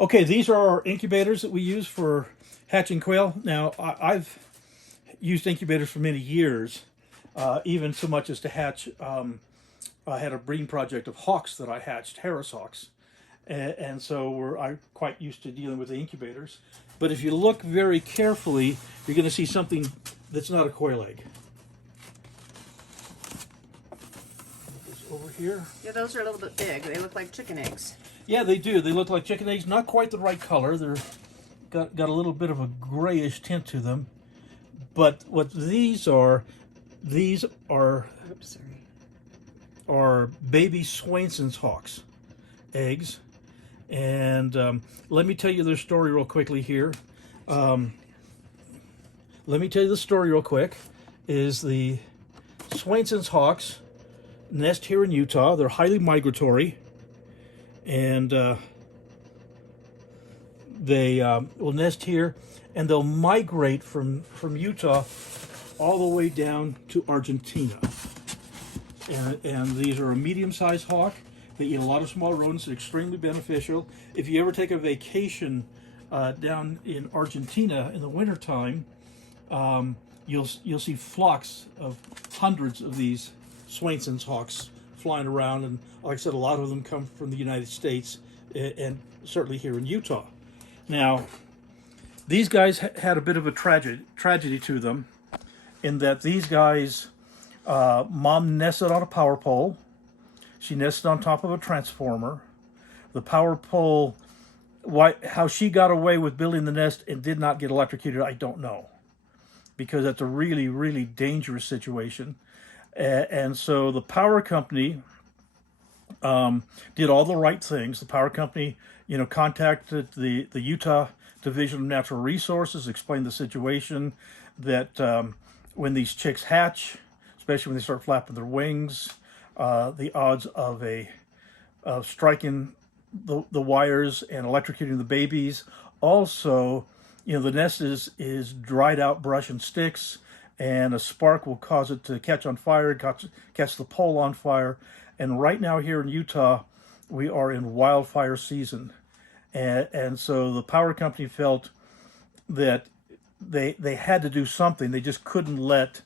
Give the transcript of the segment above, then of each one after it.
Okay, these are our incubators that we use for hatching quail. Now, I've used incubators for many years, even so much as to hatch. I had a breeding project of hawks that I hatched, Harris hawks, and so I'm quite used to dealing with the incubators. But if you look very carefully, you're going to see something that's not a quail egg. It's over here. Yeah, those are a little bit big. They look like chicken eggs. Yeah, they do. They look like chicken eggs. Not quite the right color. They're got a little bit of a grayish tint to them. But what these are Oops, sorry. are baby Swainson's hawks eggs. And let me tell you their story real quickly here. Let me tell you the story real quick. Is the Swainson's hawks nest here in Utah. They're highly migratory, and they will nest here, and they'll migrate from Utah all the way down to Argentina. And these are a medium-sized hawk. They eat a lot of small rodents. They're extremely beneficial. If you ever take a vacation down in Argentina in the wintertime, you'll see flocks of hundreds of these Swainson's hawks flying around. And like I said, a lot of them come from the United States and certainly here in Utah. Now, these guys had a bit of a tragedy to them in that these guys, mom nested on a power pole. She nested on top of a transformer. The power pole, how she got away with building the nest and did not get electrocuted, I don't know. Because that's a really, really dangerous situation. And so the power company did all the right things. The power company, contacted the Utah Division of Natural Resources, explained the situation, that when these chicks hatch, especially when they start flapping their wings, the odds of striking the wires and electrocuting the babies. Also, the nest is dried out brush and sticks, and a spark will cause it to catch on fire, catch the pole on fire. And right now here in Utah, we are in wildfire season. And so the power company felt that they had to do something. They just couldn't let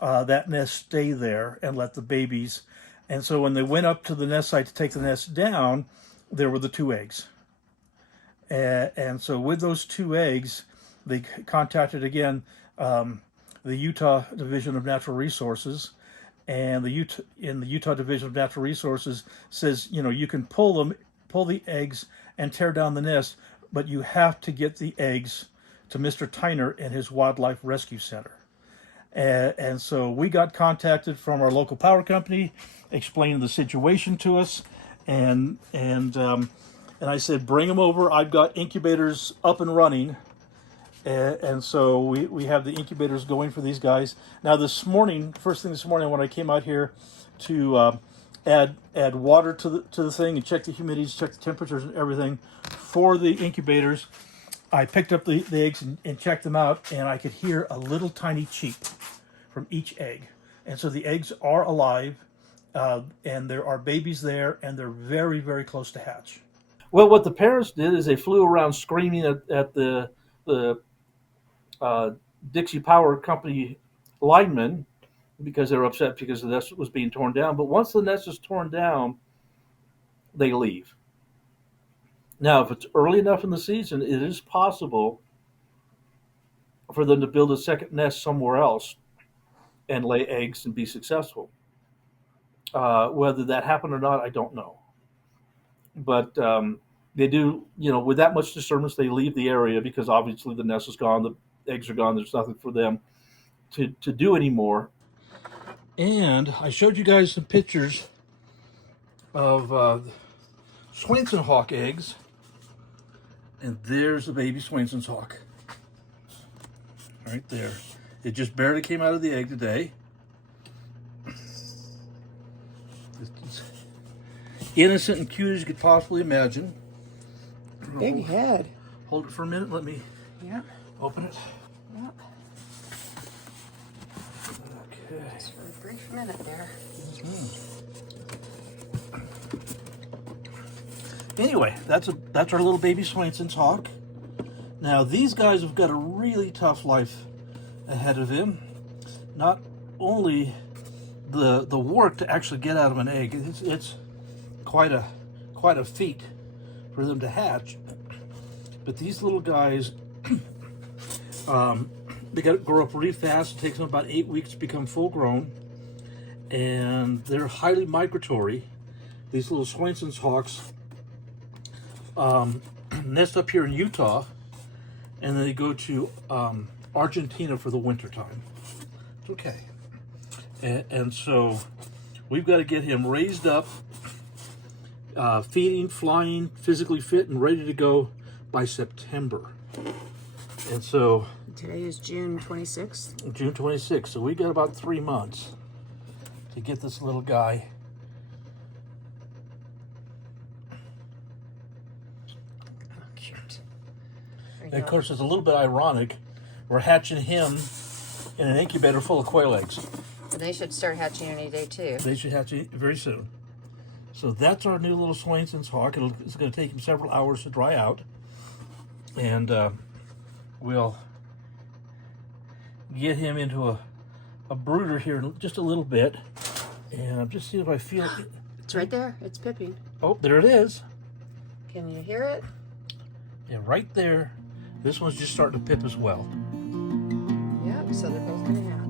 that nest stay there and let the babies. And so when they went up to the nest site to take the nest down, there were the 2 eggs. And so with those 2 eggs, they contacted again the Utah Division of Natural Resources, and the Utah Division of Natural Resources says, you can pull the eggs and tear down the nest, but you have to get the eggs to Mr. Tyner and his Wildlife Rescue Center. And so we got contacted from our local power company, explaining the situation to us, and I said, bring them over. I've got incubators up and running, and so we have the incubators going for these guys. Now first thing this morning when I came out here to add water to the thing and check the humidities, check the temperatures and everything for the incubators, I picked up the eggs and checked them out, and I could hear a little tiny cheep from each egg. And so the eggs are alive, and there are babies there, and they're very, very close to hatch. Well, what the parents did is they flew around screaming at the Dixie Power Company linemen because they were upset because the nest was being torn down. But once the nest is torn down, they leave. Now, if it's early enough in the season, it is possible for them to build a second nest somewhere else and lay eggs and be successful. Whether that happened or not, I don't know. But they do, with that much disturbance, they leave the area because obviously the nest is gone, the eggs are gone, there's nothing for them to do anymore. And I showed you guys some pictures of Swainson hawk eggs. And there's the baby Swainson's hawk. Right there. It just barely came out of the egg today. It's innocent and cute as you could possibly imagine. Big head. Hold it for a minute. Let me open it. Yep. Okay. Just for a brief minute there. Anyway, that's our little baby Swainson's hawk. Now these guys have got a really tough life ahead of him. Not only the work to actually get out of an egg, it's quite a feat for them to hatch. But these little guys, they got to grow up really fast. It takes them about 8 weeks to become full grown, and they're highly migratory. These little Swainson's hawks nest up here in Utah, and then they go to Argentina for the winter time. Okay, and so we've got to get him raised up, feeding, flying, physically fit, and ready to go by September. And so Today is June 26th. June 26th. So we got about 3 months to get this little guy. Oh, cute. And of course, it's a little bit ironic. We're hatching him in an incubator full of quail eggs. They should start hatching any day too. They should hatch very soon. So that's our new little Swainson's hawk. It's going to take him several hours to dry out. And we'll get him into a brooder here in just a little bit. And I'm just seeing if I feel it. It's right there. It's pipping. Oh, there it is. Can you hear it? Yeah, right there. This one's just starting to pip as well. Yep, so they're both going to hatch.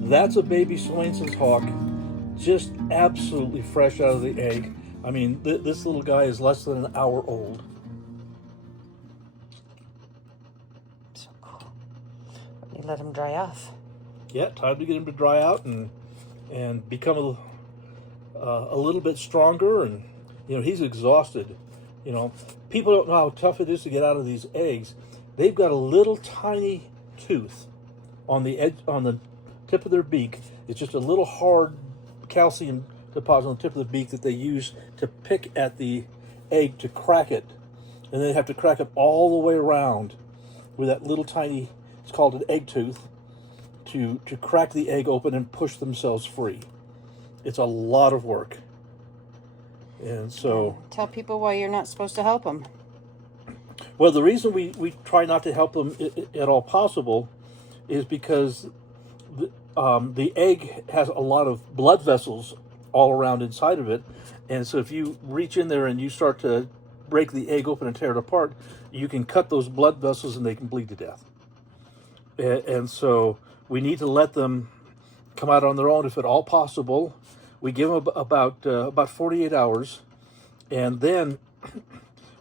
That's a baby Swainson's hawk, just absolutely fresh out of the egg. I mean, this little guy is less than an hour old. So cool. You let him dry off. Yeah, time to get him to dry out and become a little bit stronger. And he's exhausted. People don't know how tough it is to get out of these eggs. They've got a little tiny tooth on the edge, on the tip of their beak. It's just a little hard calcium deposit on the tip of the beak that they use to pick at the egg to crack it, and they have to crack it all the way around with that little tiny, it's called an egg tooth, to crack the egg open and push themselves free. It's a lot of work. And so tell people why you're not supposed to help them. Well, the reason we try not to help them at all possible is because the egg has a lot of blood vessels all around inside of it. And so if you reach in there and you start to break the egg open and tear it apart, you can cut those blood vessels and they can bleed to death. And so we need to let them come out on their own if at all possible. We give them about 48 hours, and then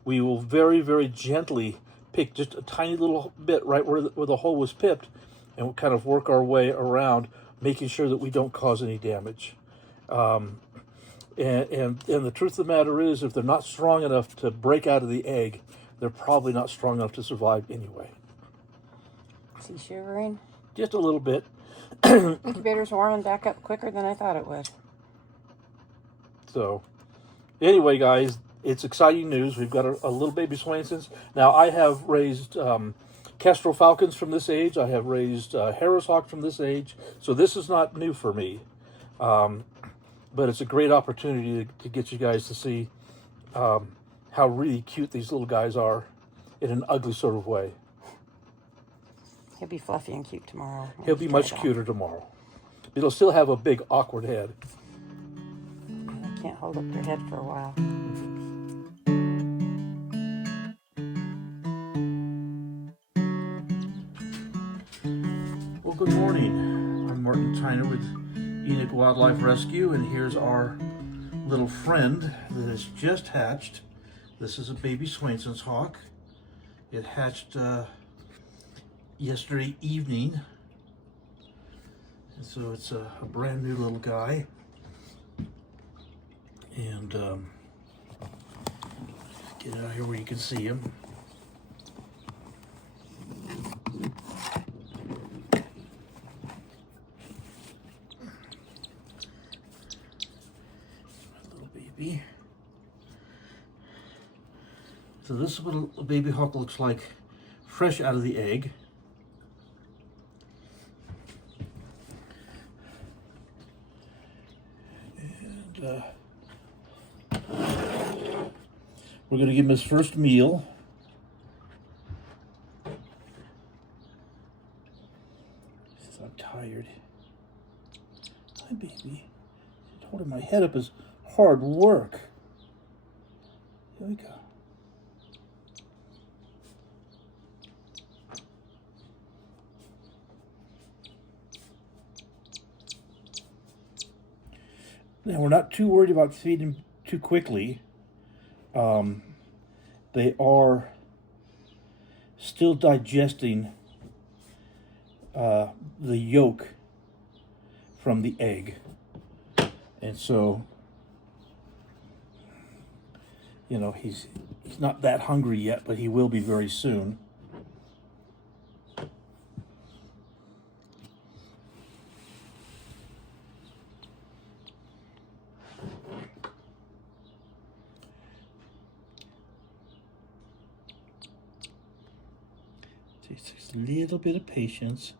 we will very, very gently pick just a tiny little bit right where the hole was pipped, and we'll kind of work our way around, making sure that we don't cause any damage. And the truth of the matter is, if they're not strong enough to break out of the egg, they're probably not strong enough to survive anyway. Is he shivering? Just a little bit. Incubator's warming back up quicker than I thought it would. So, anyway, guys, it's exciting news. We've got a little baby Swainson's. Now, I have raised Kestrel falcons from this age. I have raised Harris hawk from this age. So this is not new for me. But it's a great opportunity to get you guys to see how how really cute these little guys are in an ugly sort of way. He'll be fluffy and cute tomorrow. He'll be much cuter tomorrow. But he'll still have a big, awkward head. I can't hold up your head for a while. Well, good morning. I'm Martin Tyner with Enoch Wildlife Rescue, and here's our little friend that has just hatched. This is a baby Swainson's hawk. It hatched yesterday evening, and so it's a brand new little guy. And get out here where you can see him. So this is what a baby hawk looks like fresh out of the egg. And we're going to give him his first meal. He says, I'm tired. Hi, baby. Holding my head up is hard work. Here we go. Now, we're not too worried about feeding too quickly. They are still digesting the yolk from the egg. And so, you know, he's not that hungry yet, but he will be very soon. Takes a little bit of patience.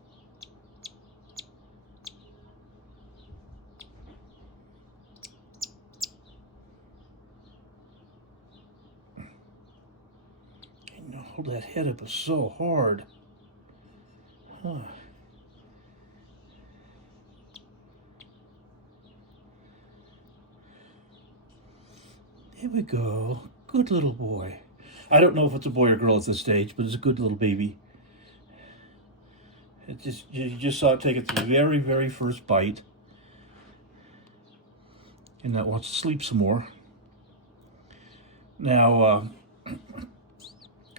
You know, hold that head up is so hard. Huh. Here we go. Good little boy. I don't know if it's a boy or girl at this stage, but it's a good little baby. You just saw it take its very, very first bite. And now it wants to sleep some more. Now,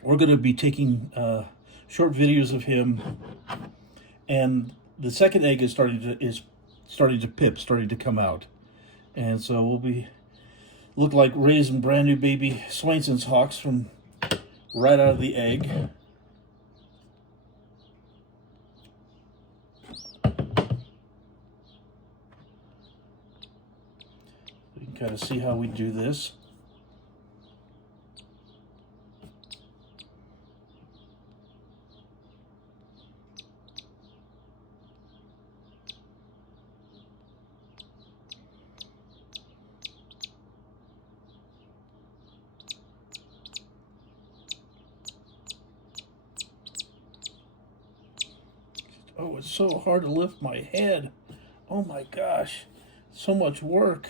we're going to be taking short videos of him. And the second egg is starting to come out. And so we'll be look like raising brand new baby Swainson's hawks from right out of the egg. You can kind of see how we do this. Oh, it's so hard to lift my head. Oh my gosh, so much work.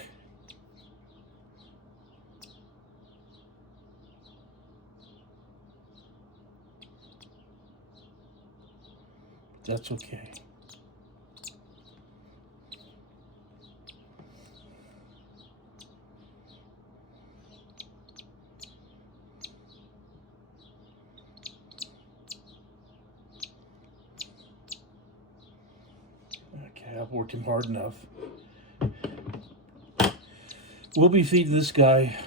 That's okay. I've worked him hard enough. We'll be feeding this guy,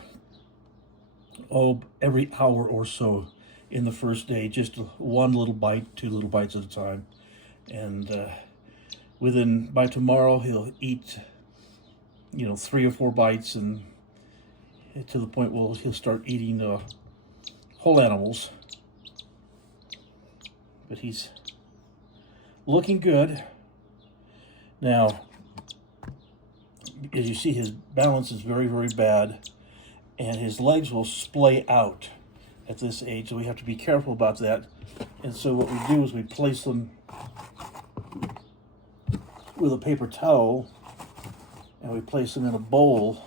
every hour or so in the first day, just one little bite, 2 little bites at a time. And by tomorrow, he'll eat, 3 or 4 bites, and to the point where he'll start eating whole animals. But he's looking good. Now, as you see, his balance is very, very bad, and his legs will splay out at this age, so we have to be careful about that. And so what we do is we place them with a paper towel, and we place them in a bowl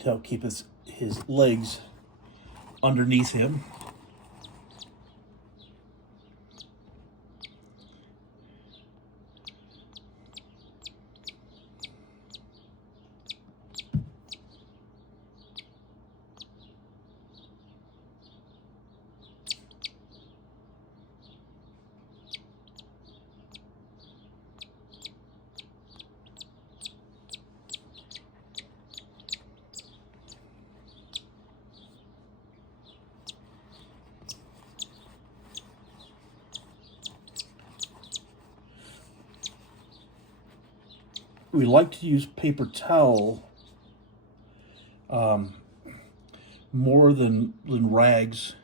to help keep his legs underneath him. We like to use paper towel more than rags.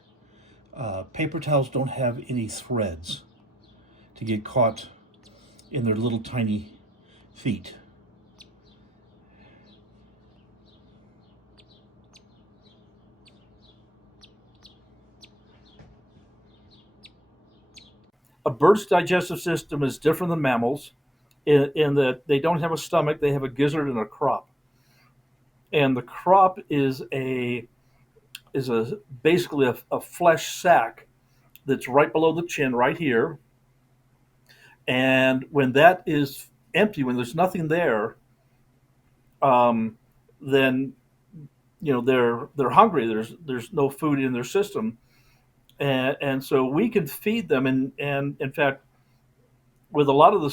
Paper towels don't have any threads to get caught in their little tiny feet. A bird's digestive system is different than mammals in that they don't have a stomach, they have a gizzard and a crop. And the crop is basically a flesh sac that's right below the chin, right here. And when that is empty, when there's nothing there, then they're hungry. There's no food in their system, and so we can feed them. And in fact, with a lot of the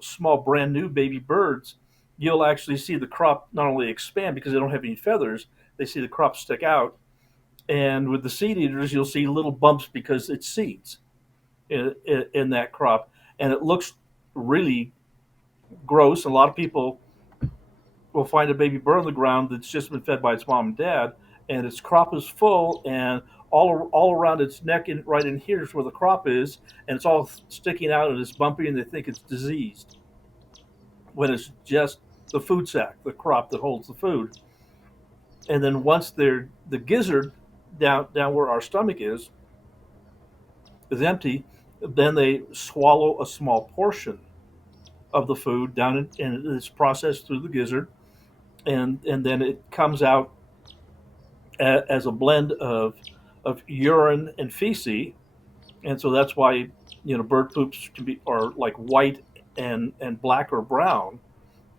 small brand new baby birds, you'll actually see the crop not only expand because they don't have any feathers, they see the crop stick out. And with the seed eaters, you'll see little bumps because it's seeds in that crop, and it looks really gross. A lot of people will find a baby bird on the ground that's just been fed by its mom and dad, and its crop is full, and all around its neck and right in here is where the crop is, and it's all sticking out and it's bumpy, and they think it's diseased when it's just the food sack, the crop that holds the food. And then once the gizzard down where our stomach is empty, then they swallow a small portion of the food down and it's processed through the gizzard, and then it comes out as a blend of urine and feces. And so that's why bird poops are like white and black or brown,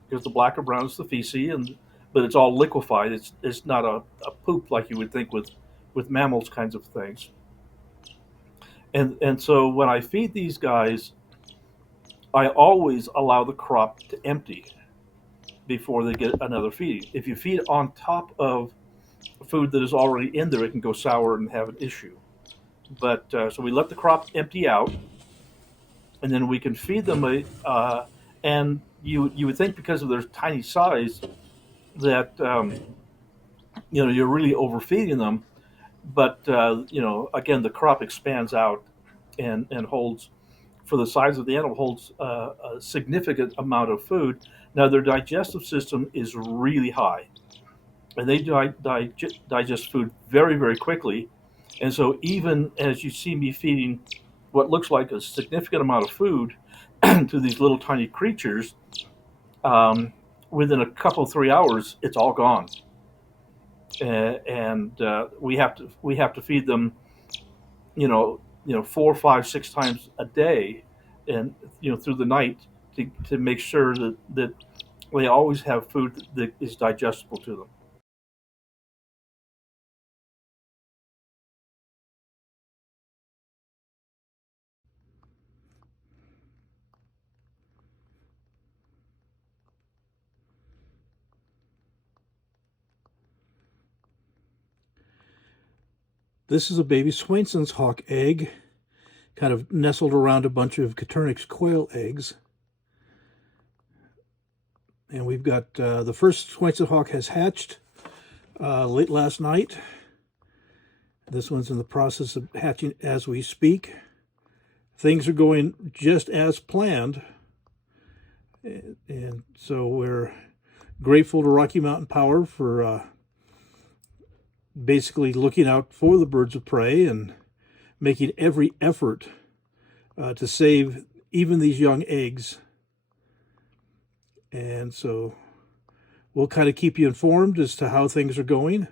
because the black or brown is the feces, but it's all liquefied. It's not a poop like you would think with mammals kinds of things. And so when I feed these guys, I always allow the crop to empty before they get another feeding. If you feed on top of food that is already in there, it can go sour and have an issue. But so we let the crop empty out, and then we can feed them. And you would think because of their tiny size that you're really overfeeding them, but again, the crop expands out and holds, for the size of the animal, holds a significant amount of food. Now their digestive system is really high, and they digest food very, very quickly. And so even as you see me feeding what looks like a significant amount of food to these little tiny creatures, within a couple, 3 hours, it's all gone. And we have to feed them, 4, 5, 6 times a day, and through the night to make sure that they always have food that is digestible to them. This is a baby Swainson's hawk egg, kind of nestled around a bunch of Caturnix quail eggs. And we've got the first Swainson hawk has hatched late last night. This one's in the process of hatching as we speak. Things are going just as planned. And so we're grateful to Rocky Mountain Power for basically looking out for the birds of prey and making every effort to save even these young eggs. And so we'll kind of keep you informed as to how things are going.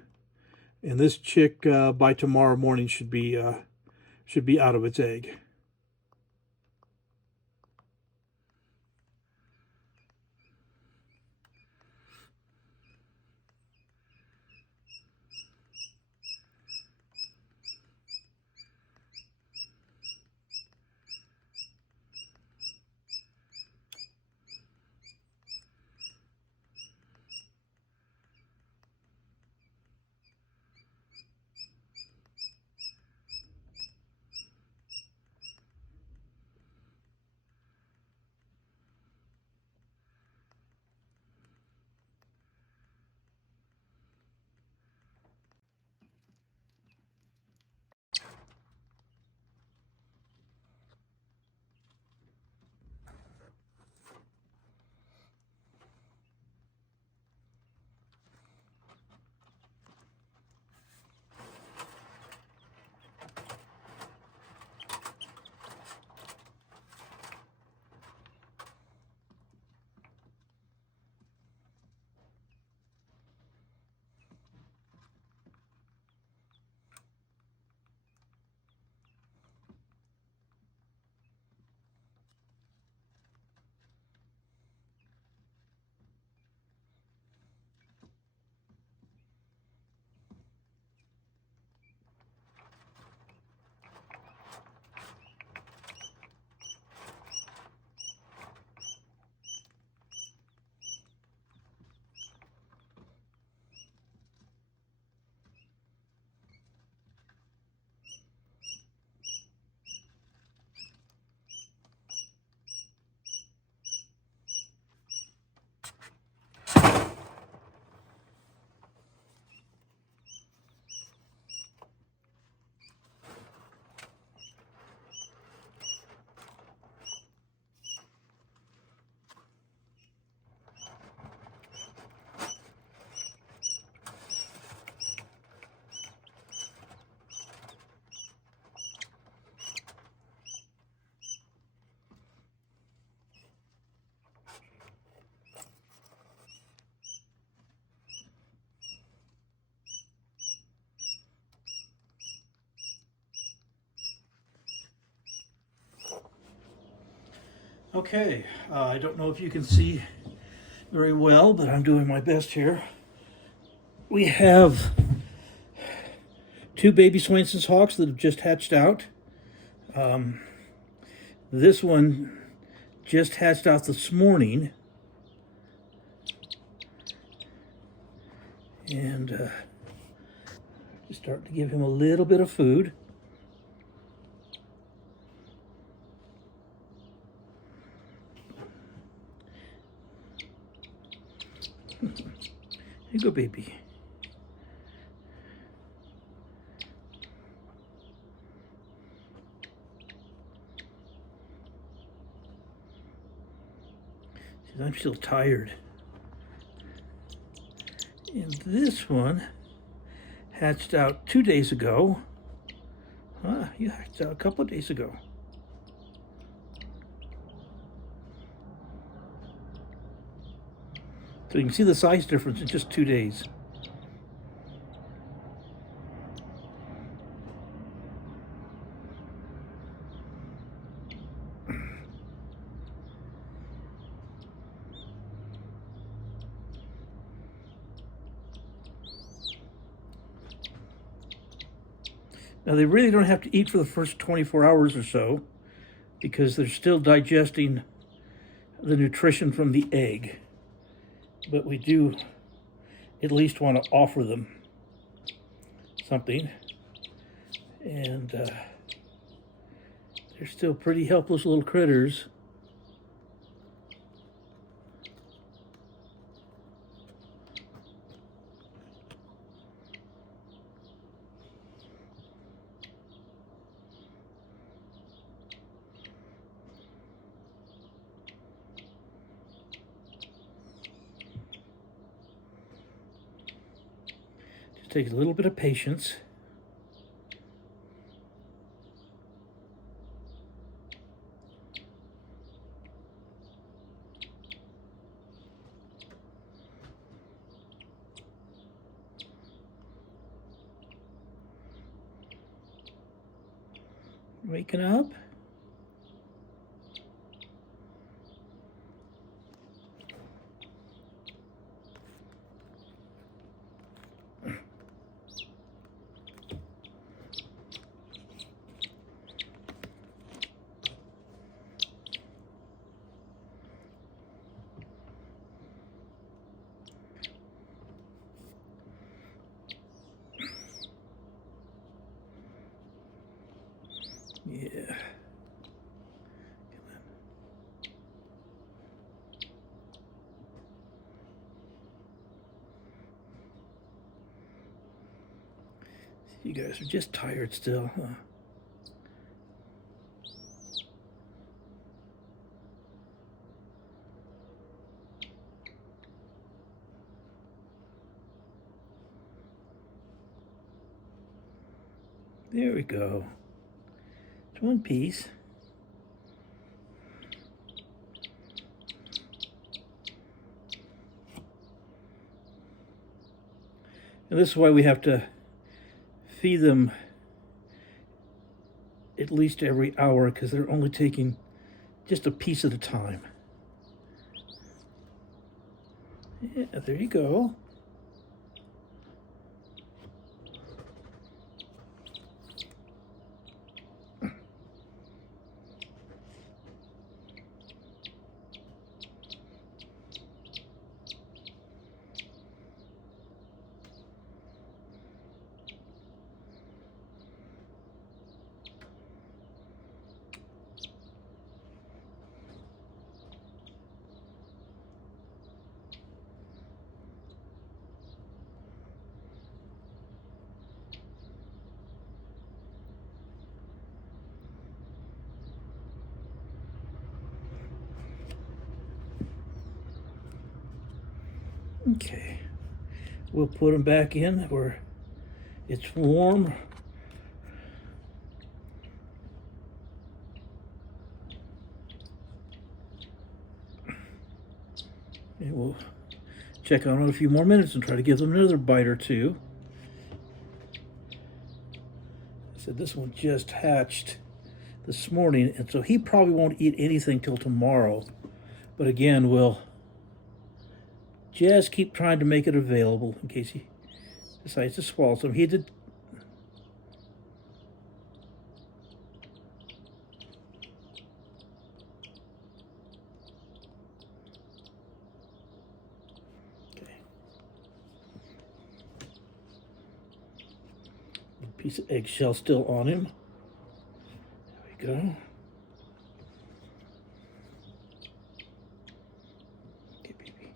And this chick by tomorrow morning should be out of its egg. Okay, I don't know if you can see very well, but I'm doing my best here. We have two baby Swainson's hawks that have just hatched out. This one just hatched out this morning. And just starting to give him a little bit of food. Here you go, baby. I'm still tired. And this one hatched out 2 days ago. You hatched out a couple of days ago. So you can see the size difference in just 2 days. Now they really don't have to eat for the first 24 hours or so because they're still digesting the nutrition from the egg. But we do at least want to offer them something. And they're still pretty helpless little critters. Takes a little bit of patience. Waking up. Yeah. You guys are just tired still, huh? There we go. It's one piece. And this is why we have to feed them at least every hour, because they're only taking just a piece at a time. Yeah, there you go. Okay, we'll put them back in where it's warm. And we'll check on it a few more minutes and try to give them another bite or two. I said this one just hatched this morning, and so he probably won't eat anything till tomorrow. But again, we'll just keep trying to make it available in case he decides to swallow some. He did. Okay. A piece of eggshell still on him. There we go. Okay, baby.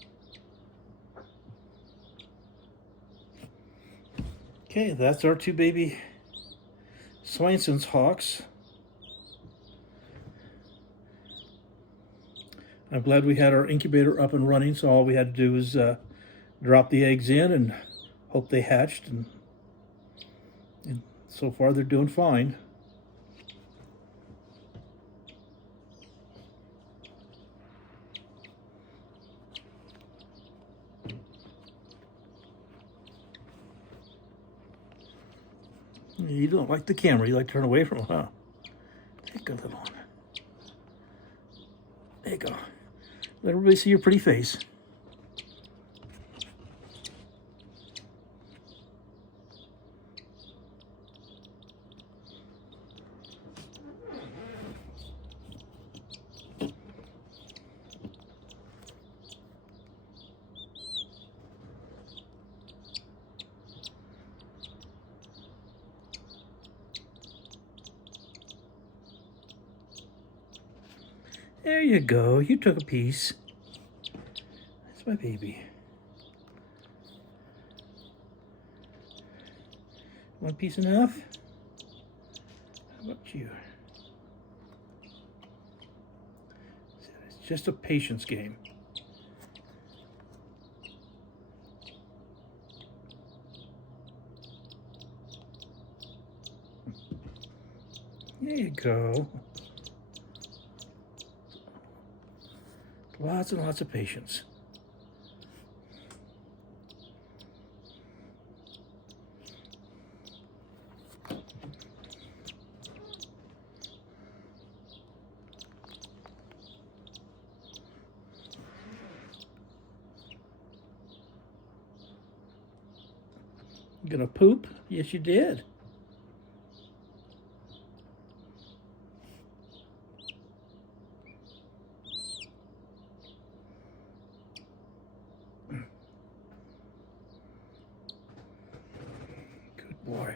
Okay, that's our two baby Swainson's hawks. I'm glad we had our incubator up and running, so all we had to do was drop the eggs in and hope they hatched, and so far they're doing fine. You don't like the camera, you like to turn away from it, huh? Take a little one. There you go. Let everybody see your pretty face. There you go. You took a piece. That's my baby. One piece enough? How about you? It's just a patience game. There you go. Lots and lots of patience. You gonna poop? Yes, you did. Good boy.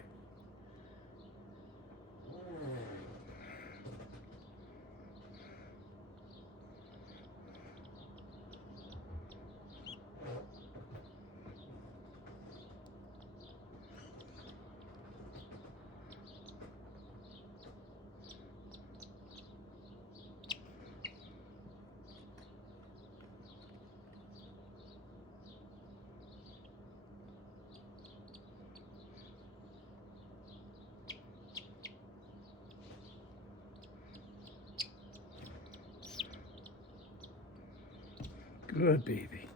Good baby.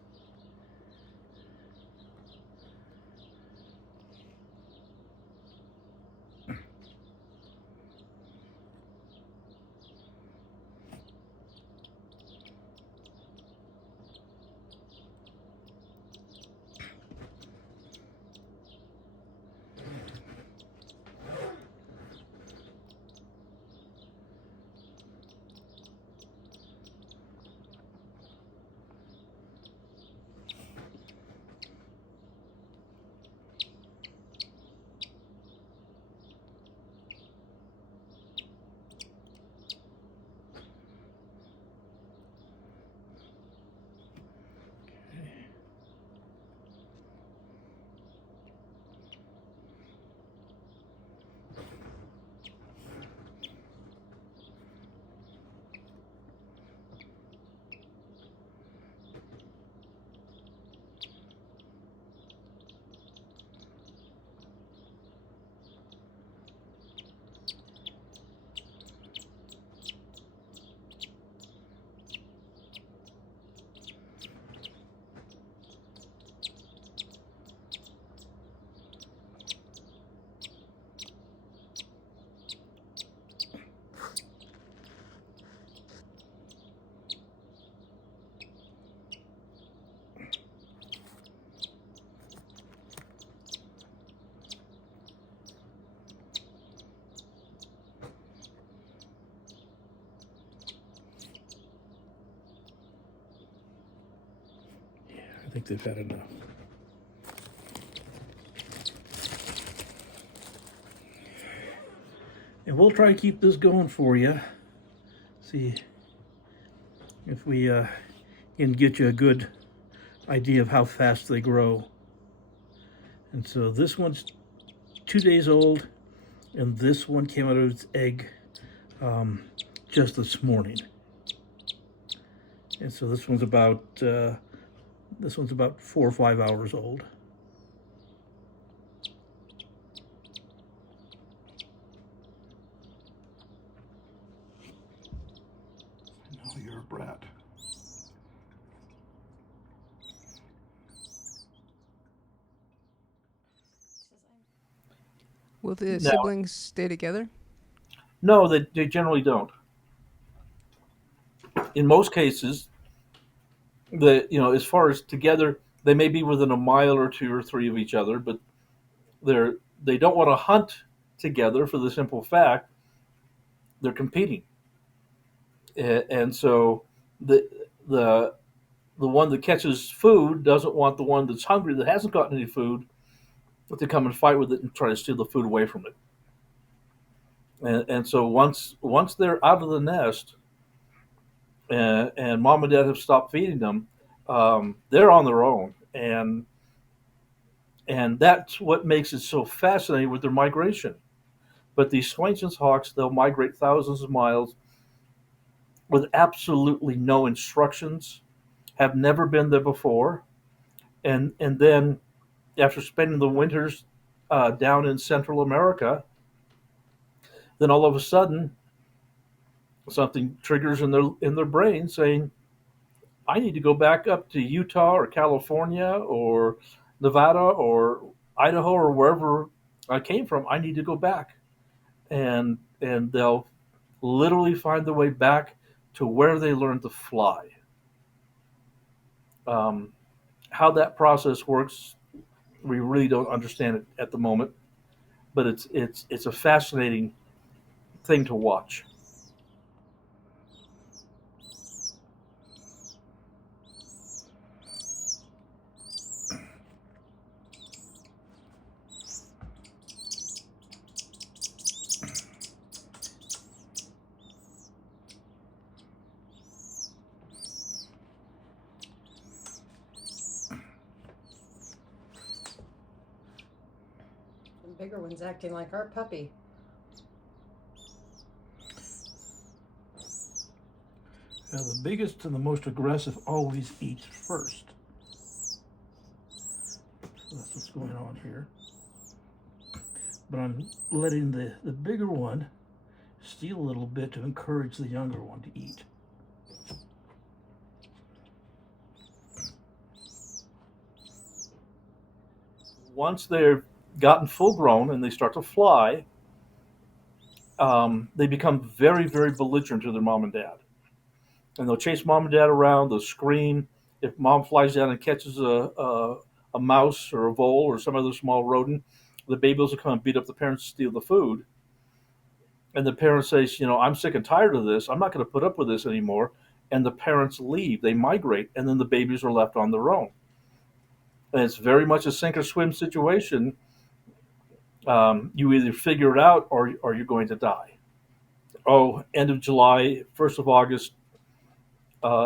I think they've had enough. And we'll try to keep this going for you. See if we can get you a good idea of how fast they grow. And so this one's 2 days old, and this one came out of its egg just this morning. And so this one's about 4 or 5 hours old. I know you're a brat. Will the Now, siblings stay together? no, they generally don't. In most cases, as far as together, they may be within a mile or two or three of each other, but they don't want to hunt together for the simple fact they're competing. And so the the the one that catches food doesn't want the one that's hungry that hasn't gotten any food to come and fight with it and try to steal the food away from it. And so once they're out of the nest, and mom and dad have stopped feeding them, they're on their own, and that's what makes it so fascinating with their migration. But these Swainson's hawks, they'll migrate thousands of miles with absolutely no instructions, have never been there before, and then after spending the winters down in Central America, Then all of a sudden, something triggers in their brain saying, I need to go back up to Utah or California or Nevada or Idaho or wherever I came from. I need to go back, and they'll literally find their way back to where they learned to fly. Um, how that process works, we really don't understand it at the moment, but it's a fascinating thing to watch. The bigger one's acting like our puppy. Now, the biggest and the most aggressive always eats first. So that's what's going on here. But I'm letting the bigger one steal a little bit to encourage the younger one to eat. Once they've gotten full grown and they start to fly, they become very, very belligerent to their mom and dad. And they'll chase mom and dad around, they'll scream. If mom flies down and catches a mouse or a vole or some other small rodent, the babies will come and beat up the parents to steal the food. And the parents say, I'm sick and tired of this. I'm not going to put up with this anymore. And the parents leave, they migrate, and then the babies are left on their own. And it's very much a sink or swim situation. You either figure it out or you're going to die. Oh, end of July, 1st of August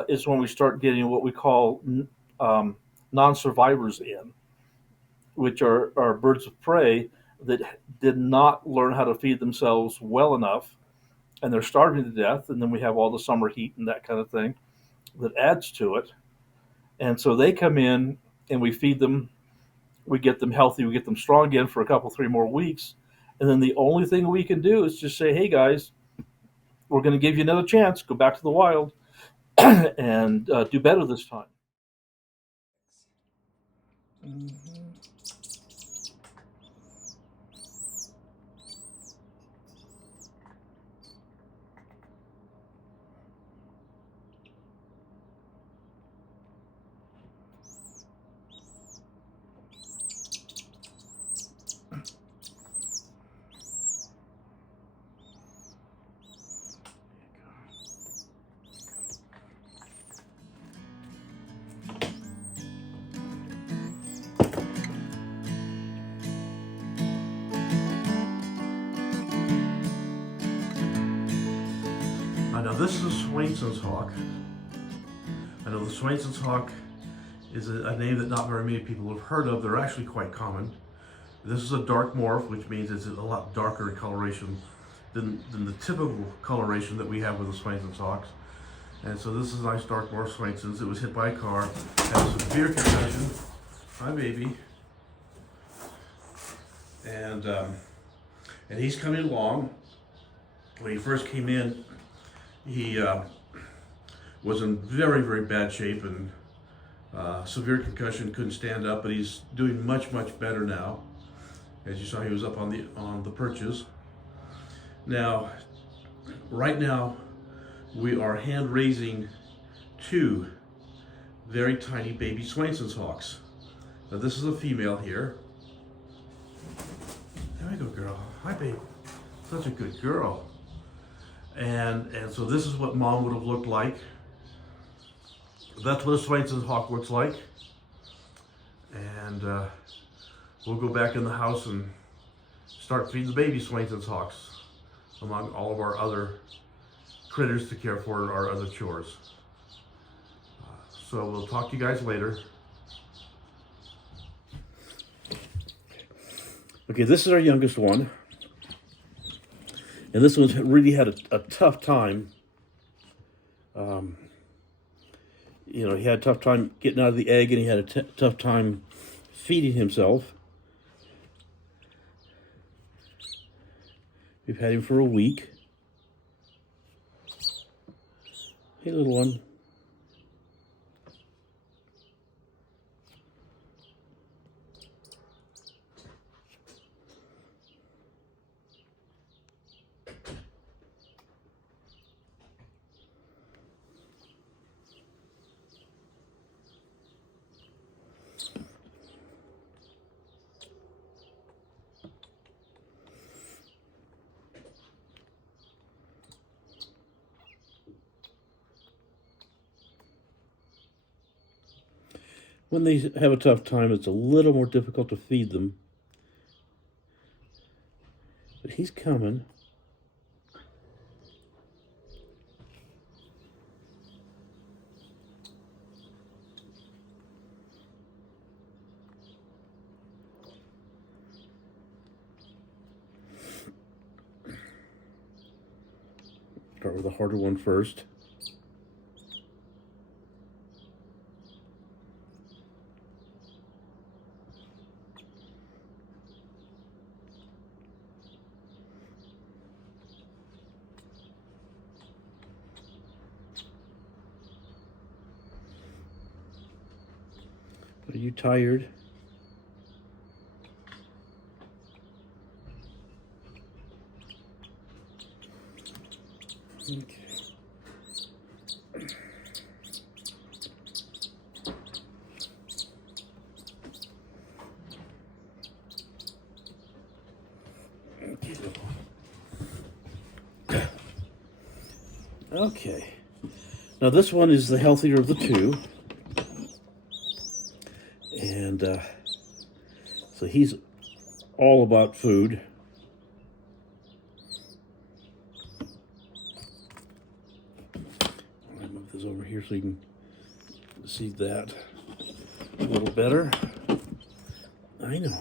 is when we start getting what we call non-survivors in, which are birds of prey that did not learn how to feed themselves well enough, and they're starving to death. And then we have all the summer heat and that kind of thing that adds to it. And so they come in and we feed them, we get them healthy, we get them strong again for a couple, 3 more weeks. And then the only thing we can do is just say, hey guys, we're going to give you another chance. Go back to the wild and do better this time. Mm-hmm. Now this is a Swainson's hawk. I know the Swainson's hawk is a name that not very many people have heard of. They're actually quite common. This is a dark morph, which means it's a lot darker in coloration than the typical coloration that we have with the Swainson's hawks. And so this is a nice dark morph Swainson's. It was hit by a car, had a severe concussion. Hi, baby. And he's coming along. When he first came in, he was in very, very bad shape and severe concussion, couldn't stand up, but he's doing much, much better now. As you saw, he was up on the perches. Now, right now, we are hand raising 2 very tiny baby Swainson's hawks. Now this is a female here. There we go, girl. Hi, babe. Such a good girl. And so this is what mom would have looked like. That's what a Swainson's hawk looks like. And we'll go back in the house and start feeding the baby Swainson's hawks among all of our other critters to care for and our other chores. So we'll talk to you guys later. Okay, this is our youngest one. And this one's really had a tough time. He had a tough time getting out of the egg, and he had a tough time feeding himself. We've had him for a week. Hey, little one. When they have a tough time, it's a little more difficult to feed them. But he's coming. Start with the harder one first. Are you tired? Okay. Okay. Now this one is the healthier of the two. And so he's all about food. I'll move this over here so you can see that a little better. I know.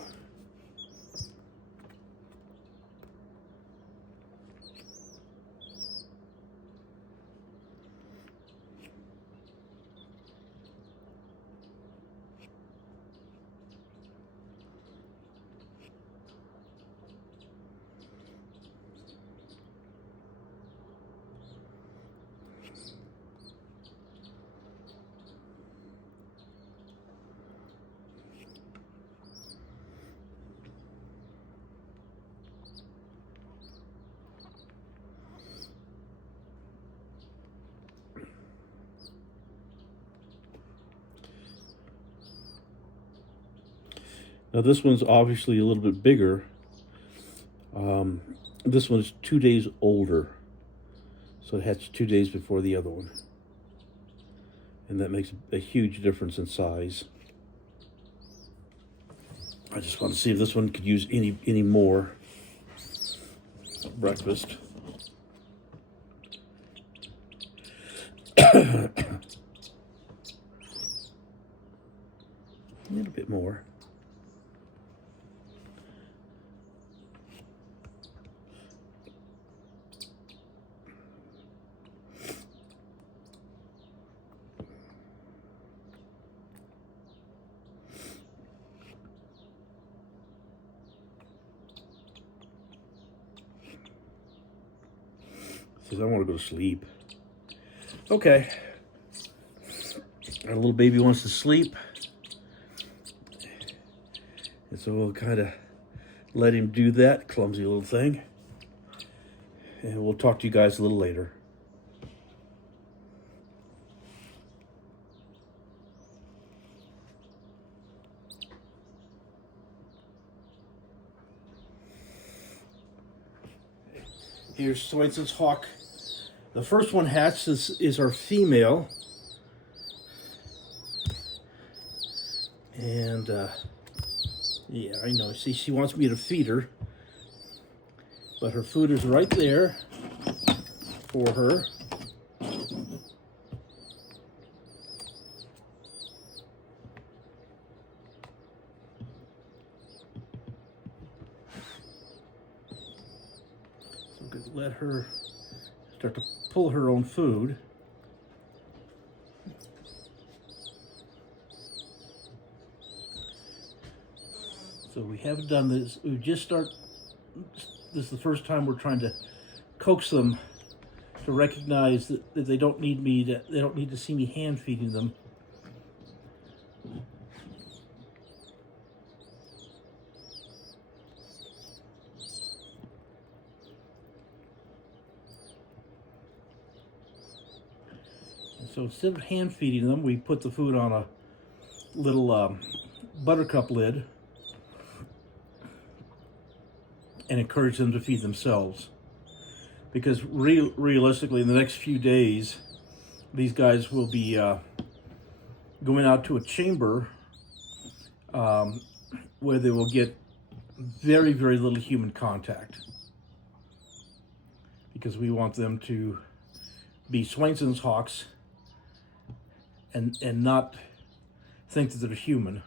Now this one's obviously a little bit bigger. This one's 2 days older. So it hatched 2 days before the other one. And that makes a huge difference in size. I just want to see if this one could use any more breakfast. A little bit more. Says I want to go to sleep. Okay. Our little baby wants to sleep. And so we'll kind of let him do that, clumsy little thing. And we'll talk to you guys a little later. Here's Swainson's hawk. The first one hatched is our female. And yeah, I know. See, she wants me to feed her. But her food is right there for her. So we could let her start to pull her own food. So we haven't done this. We just this is the first time we're trying to coax them to recognize that they don't need to see me hand feeding them. So instead of hand feeding them, we put the food on a little buttercup lid and encourage them to feed themselves. Because realistically, in the next few days, these guys will be going out to a chamber where they will get very, very little human contact. Because we want them to be Swainson's hawks and not think that they're human.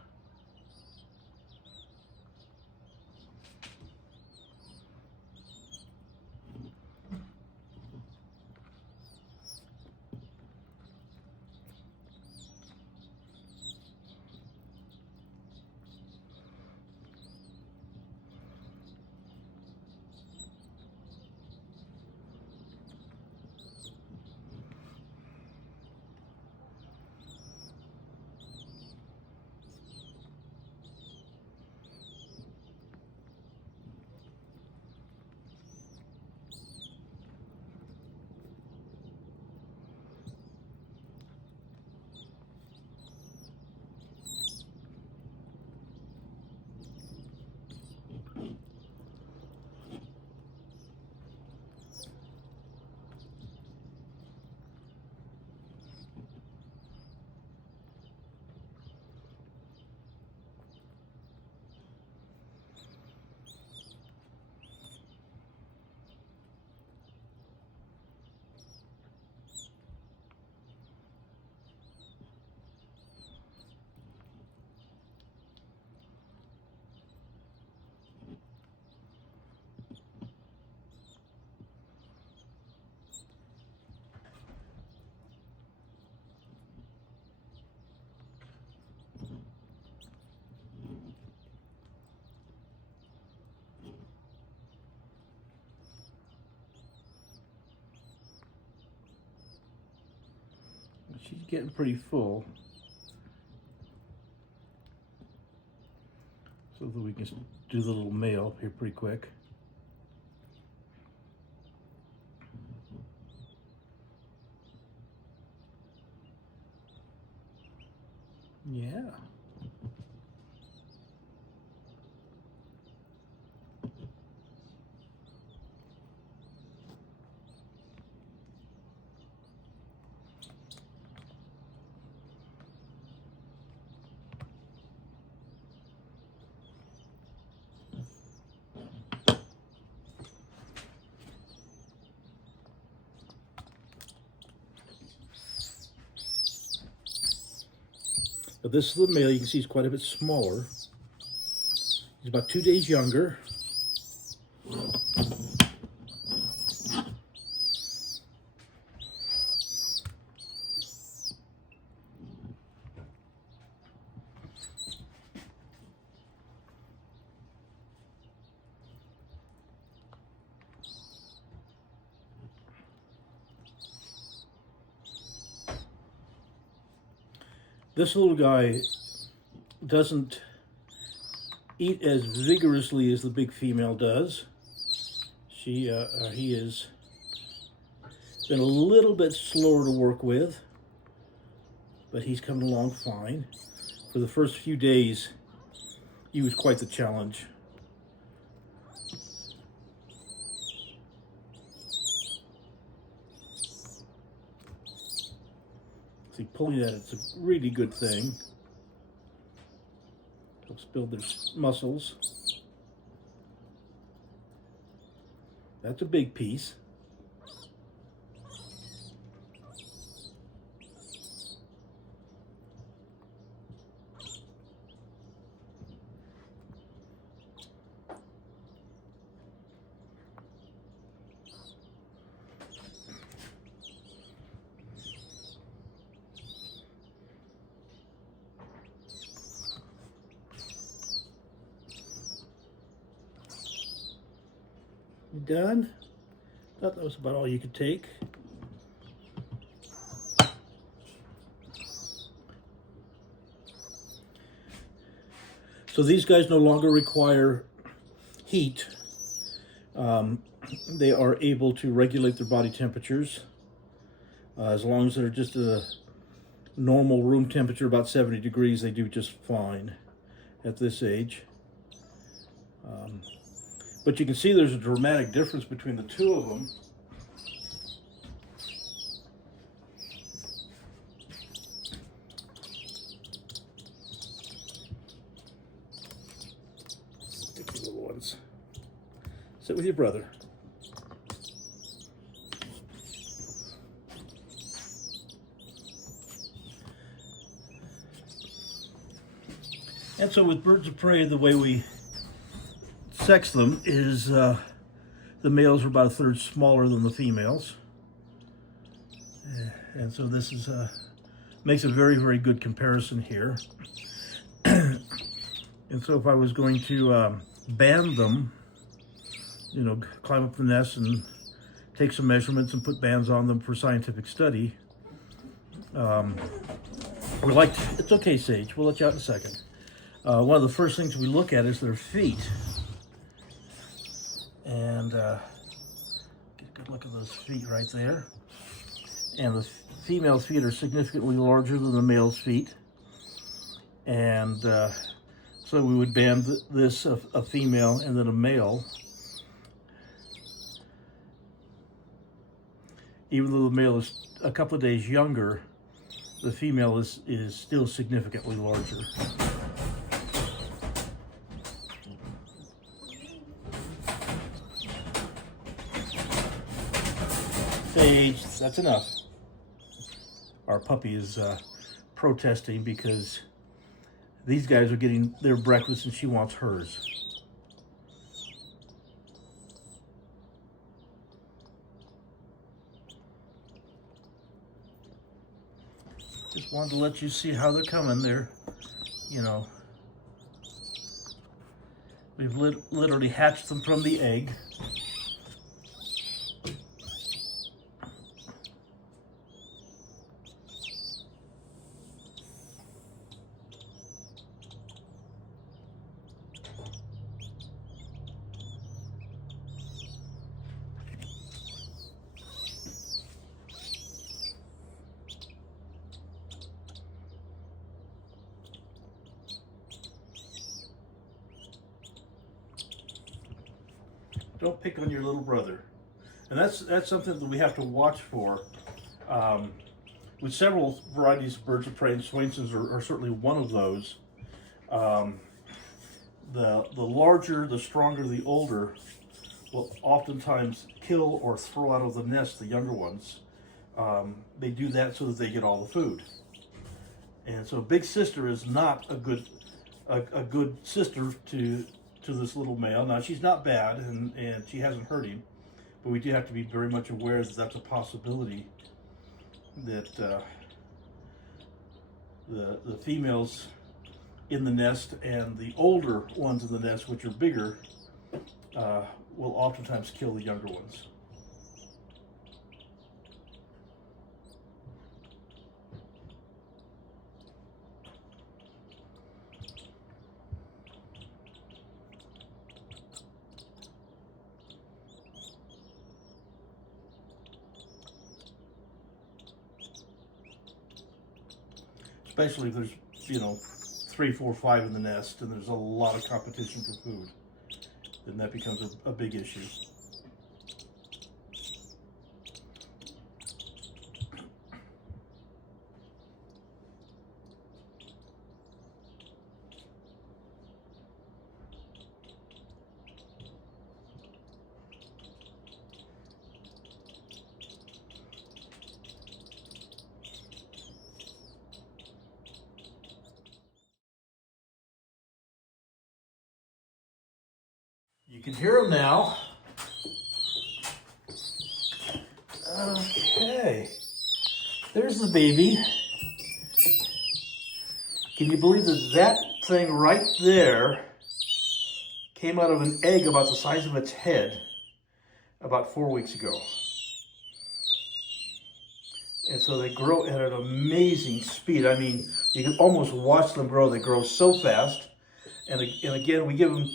She's getting pretty full, so that we can do the little male here pretty quick. Yeah. But this is the male. You can see he's quite a bit smaller. He's about 2 days younger. This little guy doesn't eat as vigorously as the big female does. He is been a little bit slower to work with, but he's coming along fine. For the first few days, he was quite the challenge. See, pulling that, it's a really good thing. Helps build their muscles. That's a big piece. You done? Thought that was about all you could take. So these guys no longer require heat. They are able to regulate their body temperatures as long as they're just a normal room temperature, about 70 degrees. They do just fine at this age. But you can see there's a dramatic difference between the two of them. Sticky little ones. Sit with your brother. And so with birds of prey, the way we sex them is the males are about a third smaller than the females. And so this is makes a very, very good comparison here. And so if I was going to band them, you know, climb up the nest and take some measurements and put bands on them for scientific study, it's okay, Sage, we'll let you out in a second. One of the first things we look at is their feet. And get a good look at those feet right there. And the female's feet are significantly larger than the male's feet. And so we would band this, a female and then a male. Even though the male is a couple of days younger, the female is still significantly larger. Sage, that's enough. Our puppy is protesting because these guys are getting their breakfast and she wants hers. Just wanted to let you see how they're coming. They're, you know, we've literally hatched them from the egg. Don't pick on your little brother. And that's something that we have to watch for. With several varieties of birds of prey, and Swainsons are certainly one of those. The larger, the stronger, the older will oftentimes kill or throw out of the nest the younger ones. They do that so that they get all the food. And so Big Sister is not a good sister to this little male. Now, she's not bad, and she hasn't hurt him, but we do have to be very much aware that that's a possibility, that the females in the nest and the older ones in the nest, which are bigger, will oftentimes kill the younger ones. Especially if there's, you know, 3, 4, 5 in the nest and there's a lot of competition for food, then that becomes a big issue. You can hear them now. Okay, there's the baby. Can you believe that thing right there came out of an egg about the size of its head? about 4 weeks ago. And so they grow at an amazing speed. I mean, you can almost watch them grow. They grow so fast. And again, we give them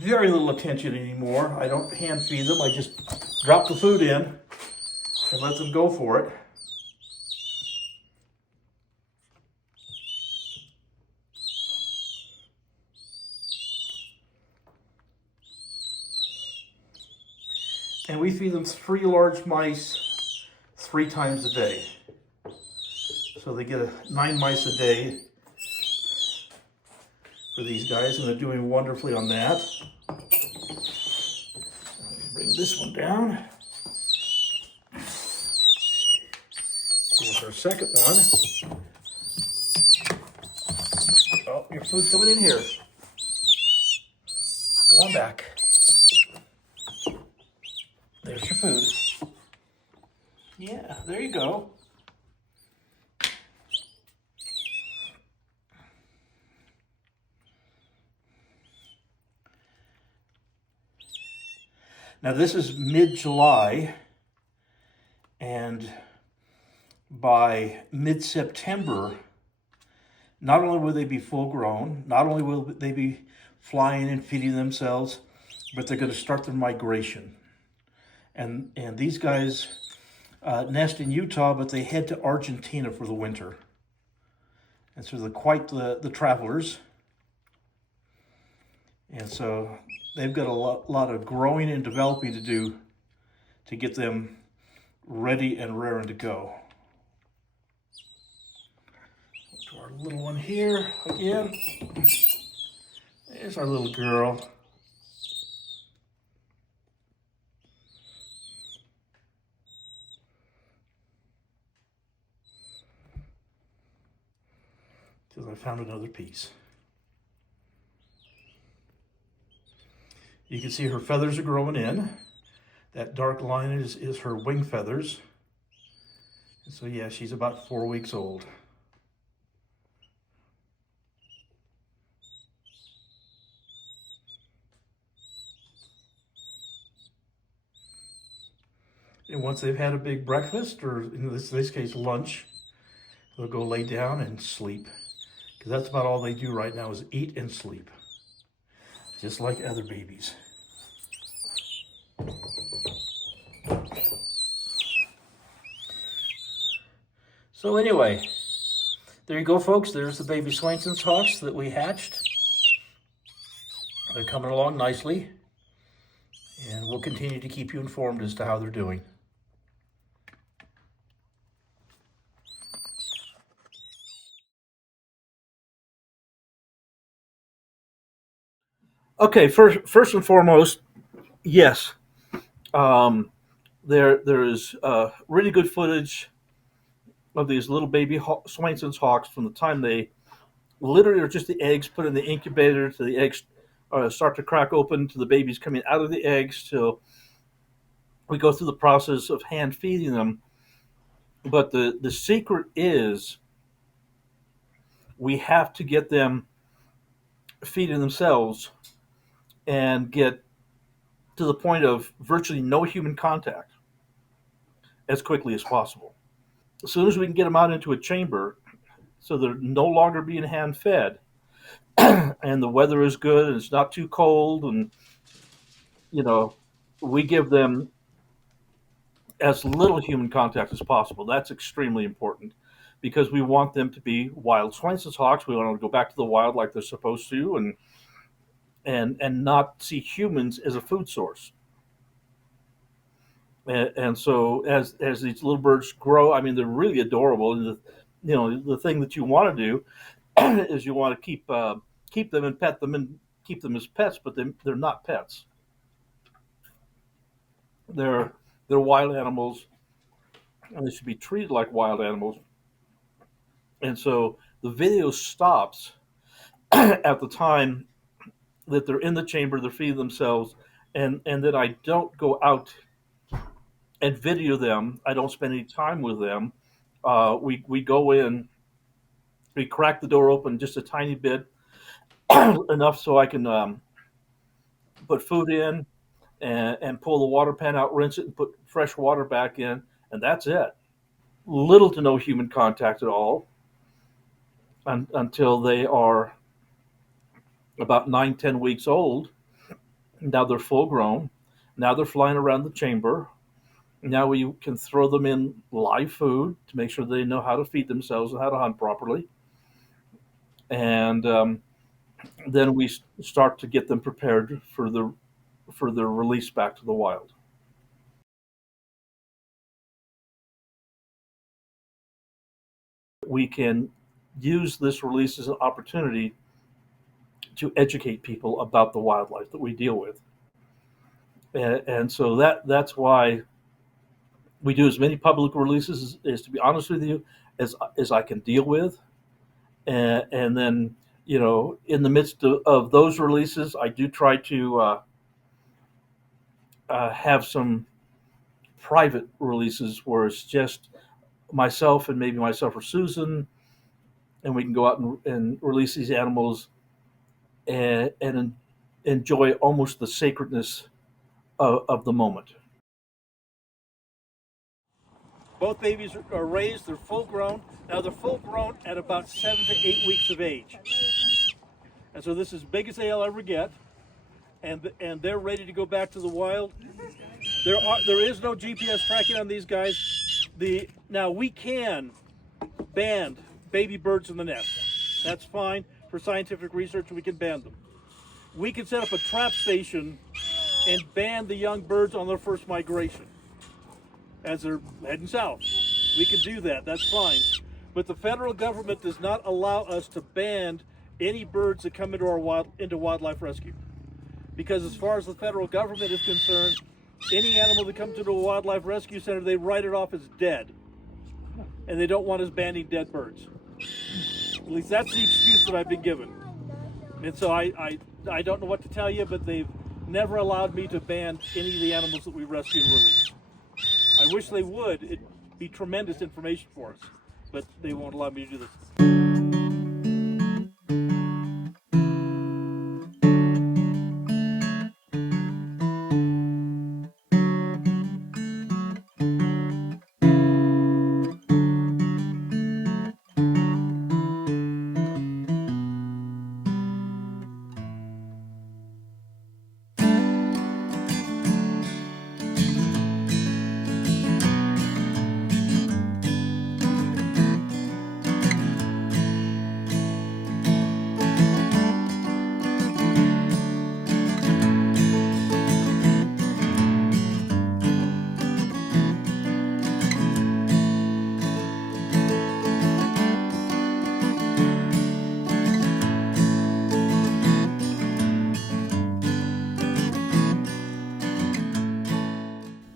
very little attention anymore. I don't hand feed them. I just drop the food in and let them go for it. And we feed them 3 large mice 3 times a day. So they get 9 mice a day for these guys, and they're doing wonderfully on that. Bring this one down. Here's our second one. Oh, your food's coming in here. Go on back. There's your food. Yeah, there you go. Now this is mid-July, and by mid-September, not only will they be full grown, not only will they be flying and feeding themselves, but they're going to start their migration. And these guys nest in Utah, but they head to Argentina for the winter. And so they're quite the travelers. And so they've got a lot of growing and developing to do to get them ready and raring to go. To our little one here again. There's our little girl. Because I found another piece. You can see her feathers are growing in. That dark line is her wing feathers. And so yeah, she's about 4 weeks old. And once they've had a big breakfast, or in this case lunch, they'll go lay down and sleep. Because that's about all they do right now is eat and sleep. Just like other babies. So anyway, there you go, folks. There's the baby Swainson's hawks that we hatched. They're coming along nicely. And we'll continue to keep you informed as to how they're doing. Okay, first and foremost, yes, there is really good footage of these little baby Swainson's hawks from the time they literally are just the eggs put in the incubator to the eggs start to crack open to the babies coming out of the eggs till we go through the process of hand feeding them. But the secret is we have to get them feeding themselves and get to the point of virtually no human contact as quickly as possible. As soon as we can get them out into a chamber, so they're no longer being hand fed, and the weather is good and it's not too cold, and you know, we give them as little human contact as possible. That's extremely important because we want them to be wild Swainson's hawks. We want them to go back to the wild like they're supposed to, and not see humans as a food source. And so as these little birds grow, I mean, they're really adorable. And the thing that you want to do is you want to keep them and pet them and keep them as pets, but they're not pets. They're wild animals, and they should be treated like wild animals. And so the video stops at the time that they're in the chamber, they're feeding themselves, and that I don't go out and video them. I don't spend any time with them. We go in, we crack the door open just a tiny bit, enough so I can put food in, and pull the water pan out, rinse it, and put fresh water back in, and that's it. Little to no human contact at all until they are about 9, 10 weeks old. Now they're full grown. Now they're flying around the chamber. Now we can throw them in live food to make sure they know how to feed themselves and how to hunt properly. And then we start to get them prepared for the release back to the wild. We can use this release as an opportunity to educate people about the wildlife that we deal with. And so that's why we do as many public releases as to be honest with you, as I can deal with. And then, in the midst of those releases, I do try to have some private releases where it's just myself and maybe myself or Susan, and we can go out and release these animals and enjoy almost the sacredness of the moment. Both babies are raised, they're full grown. Now they're full grown at about 7 to 8 weeks of age. And so this is as big as they'll ever get. And they're ready to go back to the wild. There is no GPS tracking on these guys. Now we can ban baby birds in the nest. That's fine. For scientific research, we can ban them. We can set up a trap station and ban the young birds on their first migration as they're heading south. We can do that. That's fine. But the federal government does not allow us to ban any birds that come into wildlife rescue. Because as far as the federal government is concerned, any animal that comes into a wildlife rescue center, they write it off as dead. And they don't want us banning dead birds. At least that's the excuse that I've been given. And so I don't know what to tell you, but they've never allowed me to ban any of the animals that we rescue and release. I wish they would. It'd be tremendous information for us, but they won't allow me to do this.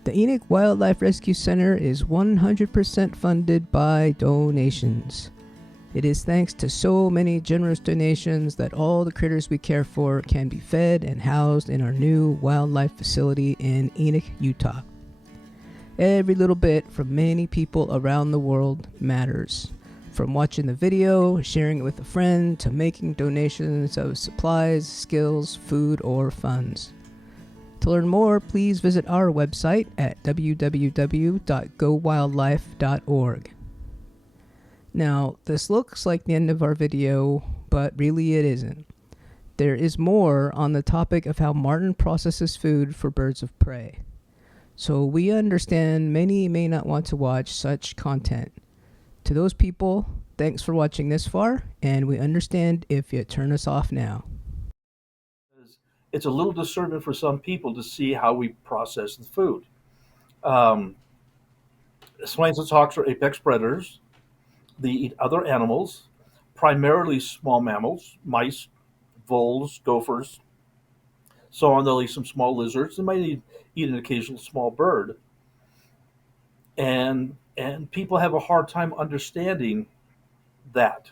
The Enoch Wildlife Rescue Center is 100% funded by donations. It is thanks to so many generous donations that all the critters we care for can be fed and housed in our new wildlife facility in Enoch, Utah. Every little bit from many people around the world matters. From watching the video, sharing it with a friend, to making donations of supplies, skills, food, or funds. To learn more, please visit our website at www.gowildlife.org. Now, this looks like the end of our video, but really it isn't. There is more on the topic of how Martin processes food for birds of prey. So we understand many may not want to watch such content. To those people, thanks for watching this far, and we understand if you turn us off now. It's a little disturbing for some people to see how we process the food. Swainson's hawks are apex predators. They eat other animals, primarily small mammals, mice, voles, gophers, so on. They'll eat some small lizards. They might eat an occasional small bird. And people have a hard time understanding that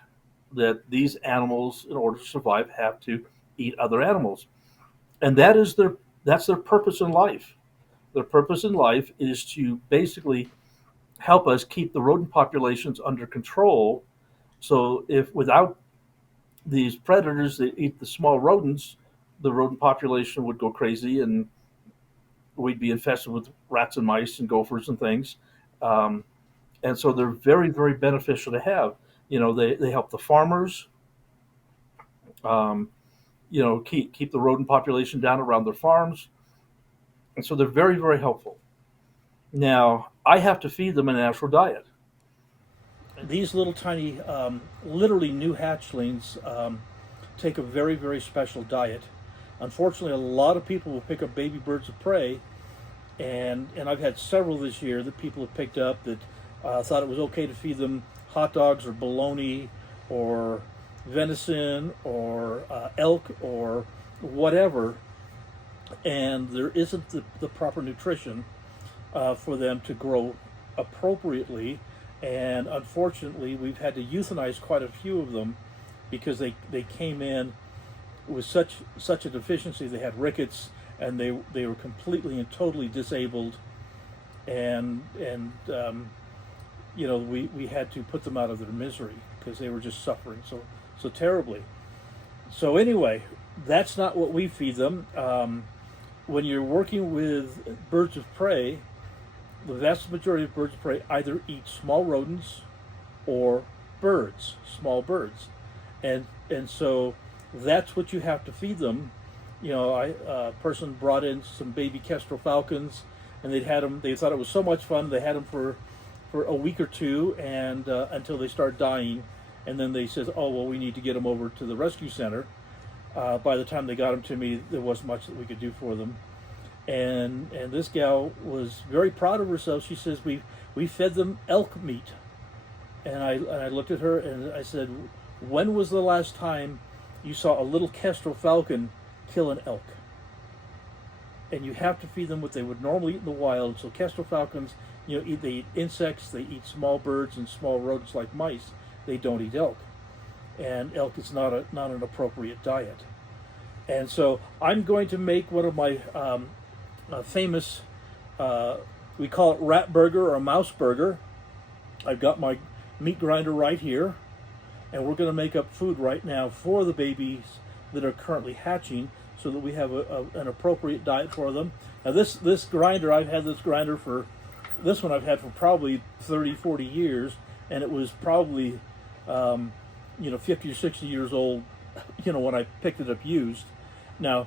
these animals, in order to survive, have to eat other animals. And that's their purpose in life. Their purpose in life is to basically help us keep the rodent populations under control. So if without these predators that eat the small rodents, the rodent population would go crazy, and we'd be infested with rats and mice and gophers and things. Um, and so they're very, very beneficial to have. They help the farmers, um, keep the rodent population down around their farms. And so they're very, very helpful. Now, I have to feed them a natural diet. These little tiny, literally new hatchlings, take a very, very special diet. Unfortunately, a lot of people will pick up baby birds of prey, and I've had several this year that people have picked up that thought it was okay to feed them hot dogs or bologna or venison or elk or whatever, and there isn't the proper nutrition for them to grow appropriately. And unfortunately, we've had to euthanize quite a few of them because they came in with such a deficiency. They had rickets, and they were completely and totally disabled, and we had to put them out of their misery because they were just suffering so terribly. So anyway, that's not what we feed them. When you're working with birds of prey, the vast majority of birds of prey either eat small rodents or small birds, and so that's what you have to feed them. A person brought in some baby kestrel falcons, and they thought it was so much fun. They had them for a week or two, and until they start dying, and then they says, "Oh well, we need to get them over to the rescue center." By the time they got them to me, there wasn't much that we could do for them. And this gal was very proud of herself. She says, we fed them elk meat. And I looked at her and I said, when was the last time you saw a little kestrel falcon kill an elk? And you have to feed them what they would normally eat in the wild. So kestrel falcons, they eat insects, they eat small birds and small rodents like mice. They don't eat elk. And elk is not an appropriate diet. And so I'm going to make one of my famous, we call it rat burger or a mouse burger. I've got my meat grinder right here, and we're going to make up food right now for the babies that are currently hatching so that we have an appropriate diet for them. Now this grinder, I've had this grinder for probably 30, 40 years, and it was probably 50 or 60 years old when I picked it up used. Now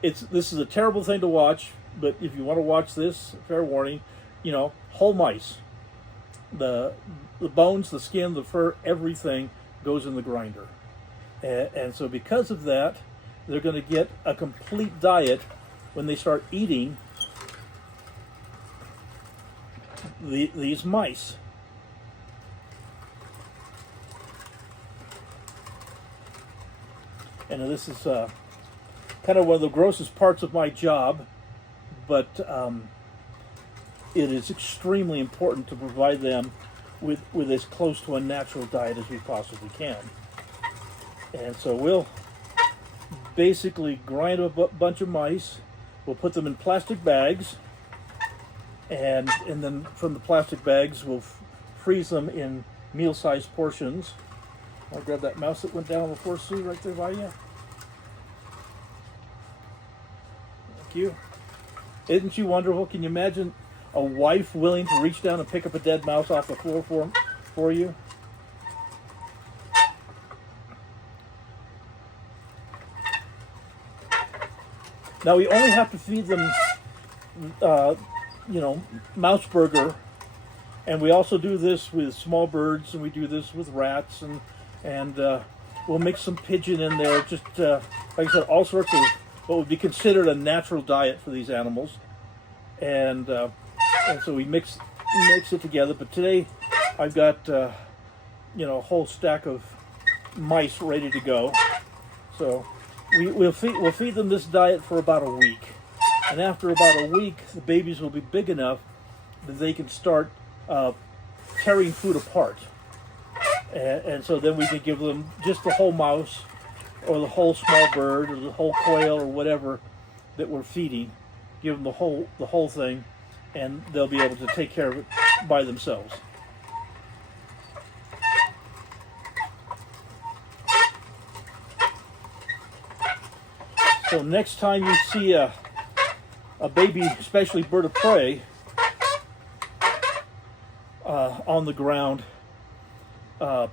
this is a terrible thing to watch, but if you want to watch this, fair warning, whole mice, the bones, the skin, the fur, everything goes in the grinder. And so because of that, they're going to get a complete diet when they start eating these mice. And this is kind of one of the grossest parts of my job, but it is extremely important to provide them with as close to a natural diet as we possibly can. And so we'll basically grind a bunch of mice. We'll put them in plastic bags, and then from the plastic bags we'll freeze them in meal-sized portions. I'll grab that mouse that went down on the floor, Sue, right there by you. Thank you. Isn't she wonderful? Can you imagine a wife willing to reach down and pick up a dead mouse off the floor for you? Now we only have to feed them, mouse burger, and we also do this with small birds, and we do this with rats, and we'll mix some pigeon in there. Just like I said, all sorts of what would be considered a natural diet for these animals, and so we mix it together. But today, I've got a whole stack of mice ready to go. So we'll feed them this diet for about a week, and after about a week, the babies will be big enough that they can start tearing food apart, and so then we can give them just the whole mouse, or the whole small bird, or the whole quail, or whatever that we're feeding. Give them the whole thing, and they'll be able to take care of it by themselves. So next time you see a a baby, especially bird of prey, on the ground,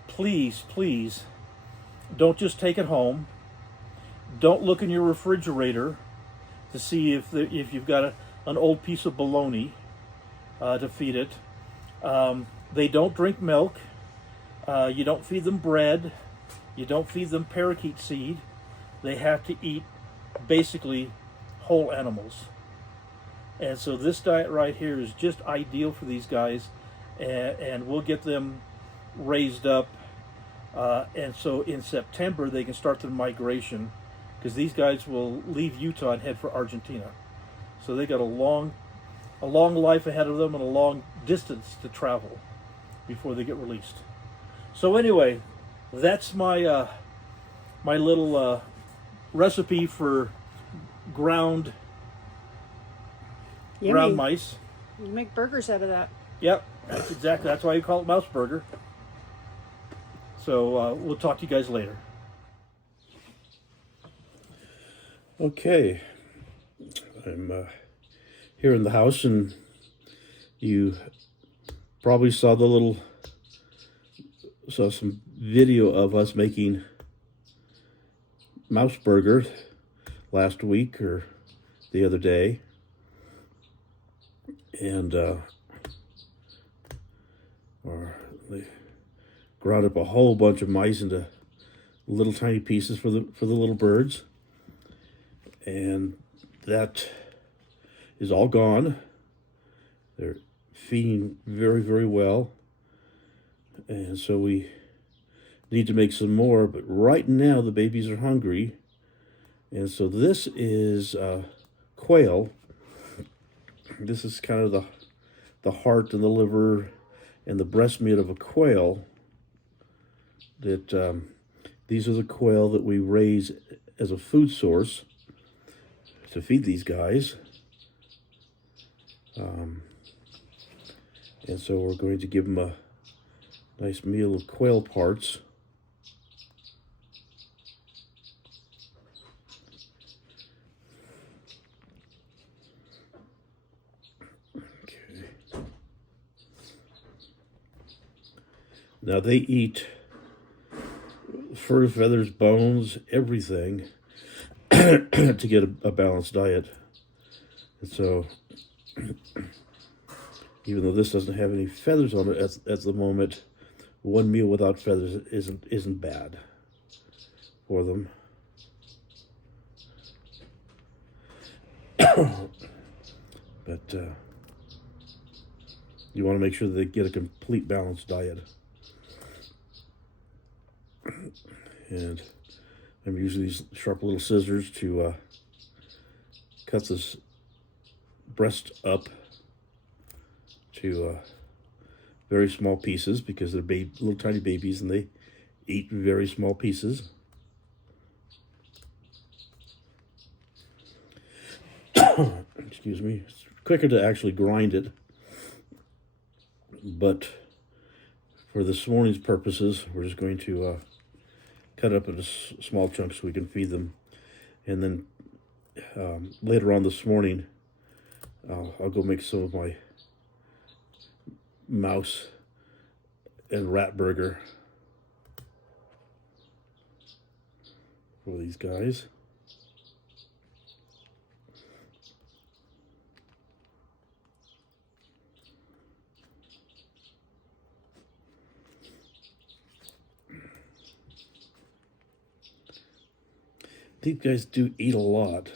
please, please, don't just take it home. Don't look in your refrigerator to see if you've got an old piece of bologna to feed it. They don't drink milk. You don't feed them bread. You don't feed them parakeet seed. They have to eat basically whole animals. And so this diet right here is just ideal for these guys, and we'll get them raised up. And so in September they can start their migration, because these guys will leave Utah and head for Argentina. So they got a long life ahead of them and a long distance to travel before they get released. So anyway, that's my my little recipe for ground Yummy. mice. You can make burgers out of that. Yep, that's why you call it mouse burger. So we'll talk to you guys later. Okay, I'm here in the house, and you probably saw some video of us making mouse burger last week or the other day, and they ground up a whole bunch of mice into little tiny pieces for the little birds, and that is all gone. They're feeding very, very well, and so we need to make some more, but right now the babies are hungry. And so this is quail. This is kind of the heart and the liver and the breast meat of a quail. That these are the quail that we raise as a food source to feed these guys. And so we're going to give them a nice meal of quail parts. Okay. Now they eat fur, feathers, bones, everything to get a balanced diet. And so even though this doesn't have any feathers on it at the moment, one meal without feathers isn't bad for them. But you want to make sure that they get a complete balanced diet. And I'm using these sharp little scissors to cut this breast up to very small pieces, because they're little tiny babies and they eat very small pieces. Excuse me. It's quicker to actually grind it, but for this morning's purposes, we're just going to cut up into small chunks so we can feed them. And then later on this morning, I'll go make some of my mouse and rat burger for these guys. These guys do eat a lot.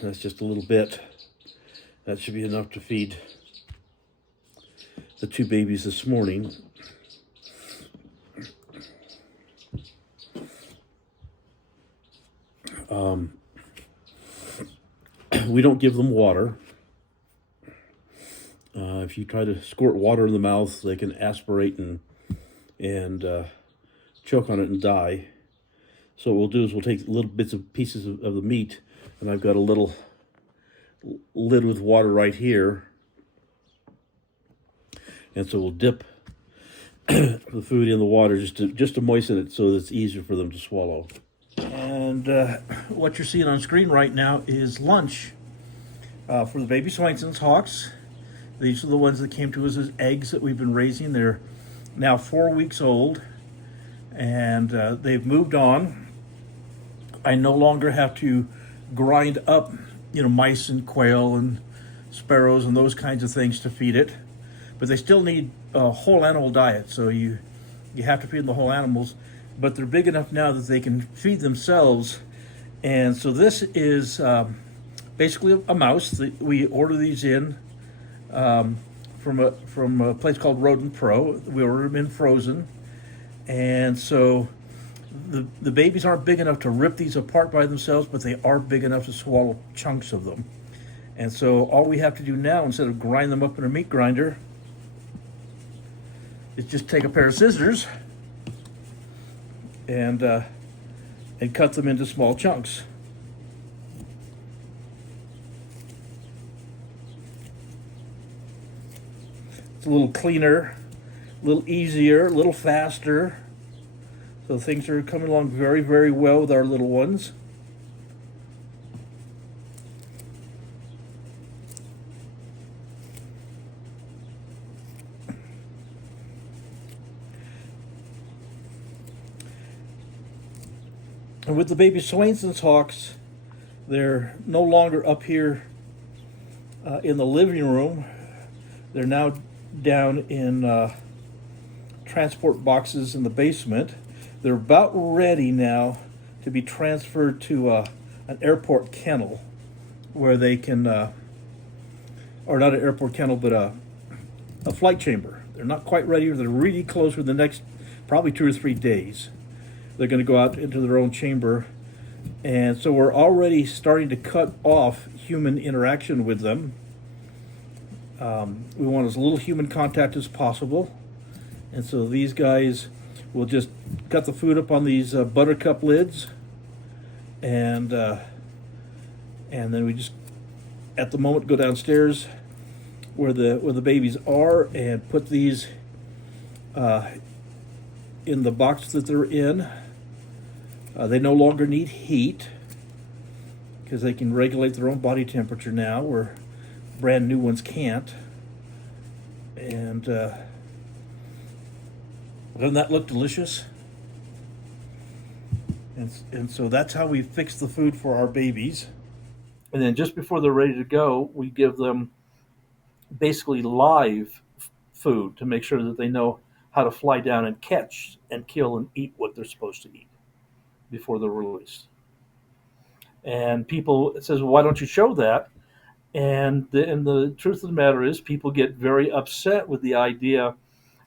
That's just a little bit. That should be enough to feed the two babies this morning. We don't give them water. If you try to squirt water in the mouth, they can aspirate and choke on it and die. So what we'll do is we'll take little bits of pieces of the meat, and I've got a little lid with water right here. And so we'll dip the food in the water just to moisten it so that it's easier for them to swallow. And what you're seeing on screen right now is lunch. For the baby Swainson's hawks, these are the ones that came to us as eggs that we've been raising. They're now 4 weeks old, and they've moved on. I no longer have to grind up, mice and quail and sparrows and those kinds of things to feed it, but they still need a whole animal diet. So you have to feed them the whole animals, but they're big enough now that they can feed themselves. And so this is basically a mouse. We order these in from a place called Rodent Pro. We order them in frozen, and so the babies aren't big enough to rip these apart by themselves, but they are big enough to swallow chunks of them. And so all we have to do now, instead of grind them up in a meat grinder, is just take a pair of scissors and cut them into small chunks. It's a little cleaner, a little easier, a little faster. So things are coming along very, very well with our little ones. And with the baby Swainson's hawks, they're no longer up here in the living room. They're now down in transport boxes in the basement. They're about ready now to be transferred to an airport kennel where they can, or not an airport kennel, but a flight chamber. They're not quite ready. They're really close for the next probably 2 or 3 days. They're going to go out into their own chamber. And so we're already starting to cut off human interaction with them. We want as little human contact as possible. And so these guys will just cut the food up on these buttercup lids. And then we just, at the moment, go downstairs where the babies are and put these in the box that they're in. They no longer need heat because they can regulate their own body temperature now, where brand new ones can't. And doesn't that look delicious? And so that's how we fix the food for our babies. And then just before they're ready to go, we give them basically live food to make sure that they know how to fly down and catch and kill and eat what they're supposed to eat before they're released. And people says, well, why don't you show that? And the truth of the matter is, people get very upset with the idea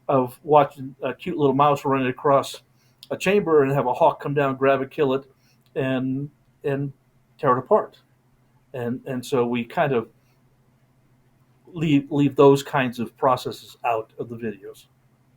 of watching a cute little mouse running across a chamber and have a hawk come down, grab it, kill it, and tear it apart. And so we kind of leave those kinds of processes out of the videos.